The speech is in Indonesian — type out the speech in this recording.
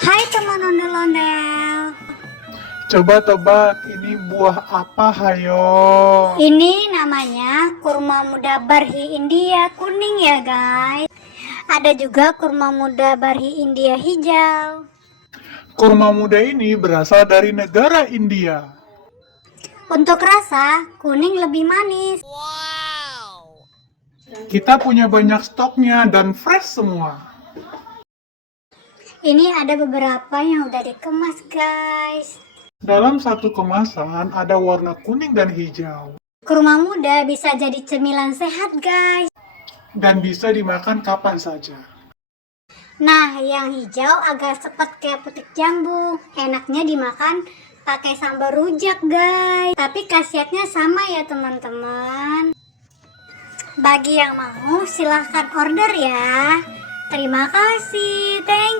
Hai teman ondel-ondel. Coba tebak ini buah apa, hayo? Ini namanya kurma muda Barhi India kuning ya guys. Ada juga kurma muda Barhi India hijau. Kurma muda ini berasal dari negara India. Untuk rasa, kuning lebih manis. Kita punya banyak stoknya dan fresh semua. Ini ada beberapa yang udah dikemas guys. Dalam satu kemasan ada warna kuning dan hijau. Kurma muda bisa jadi cemilan sehat guys. Dan bisa dimakan kapan saja. Nah, yang hijau agak sepet kayak putik jambu. Enaknya dimakan pakai sambal rujak guys. Tapi khasiatnya sama ya teman-teman. Bagi yang mau silahkan order ya. Terima kasih. Thank